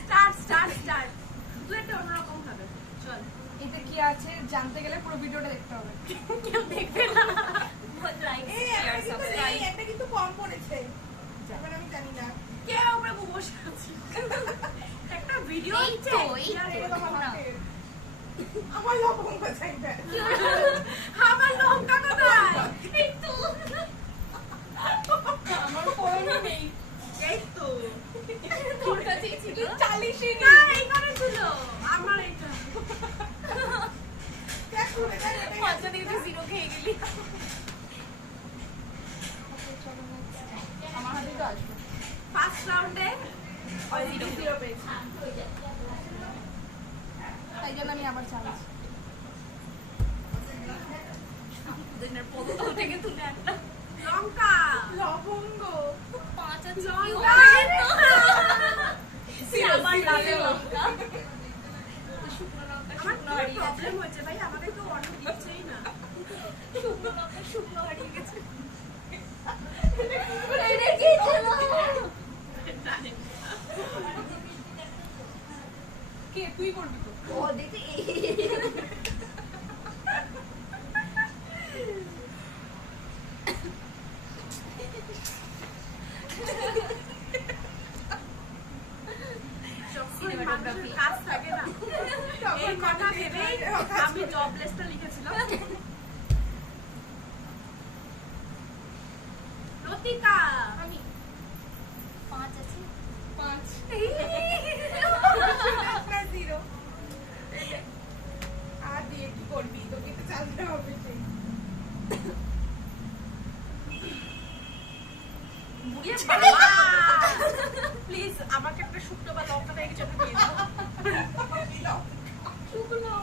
Start start start. তুই একটা অন্যরকম ভাবে চল। এতে কি আছে জানতে গেলে পুরো ভিডিওটা দেখতে হবে। কেউ দেখবে না। লাইক এই শেয়ার সাবস্ক্রাইব। একটা কিন্তু কম পড়েছে। এখন আমি জানি না। কে আমরা বসে আছি। একটা ভিডিও এই তো, এই তো। আমার লবঙ্গ চাইবে। আমার লঙ্কা কোথায়? এই তো আমার ফোনে নেই। এই তো। তোর কাছেই ছিল। 40 এ না এইখানে ছিল। আমার এটা। মজা দিয়ে তুই জিরো খেয়ে গেলি। আমার হাতে তো আসবে। ফার্স্ট রাউন্ডে জিরো পেয়েছি। তাই জন্য আমি আবার চালাচ্ছি। দুদিনের পদতল থেকে তুলে আনলাম। লঙ্কা। লবঙ্গ। 5 আছে লঙ্কা। আবার লালে লঙ্কা। শুকনো লঙ্কা আমার শুকনো কি হারিয়ে গেছে। প্রবলেম হচ্ছে ভাই, আমাদের তো অনেক দিচ্ছেই না। শুকনো লঙ্কা শুকনো হারিয়ে গেছে। এটা কি ছিল? কে তুই করবি তো? ও দেখি যখন মানুষের কাজ থাকে না, এই কথা ভেবেই আমি জবলেসটা লিখেছিলাম। লতিকা। আমি 5 আছে। 5 জিরো। আর দিয়ে কি করবি? তোকে তো চালতে হবে সেই। প্লিজ আমাকে একটা শুকনো বা লঙ্কা দিয়ে কিছু একটা দিয়ে দাও। শুকনো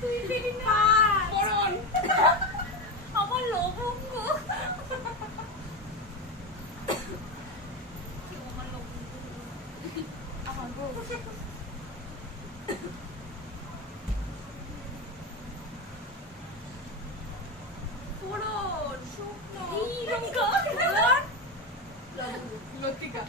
তুই দিবি না। করণ আমার লবঙ্গ। আমার লবঙ্গ আমার বউ। ফোড়ন, শুকনো। এই লঙ্কা। ফোড়ন, লতিকা।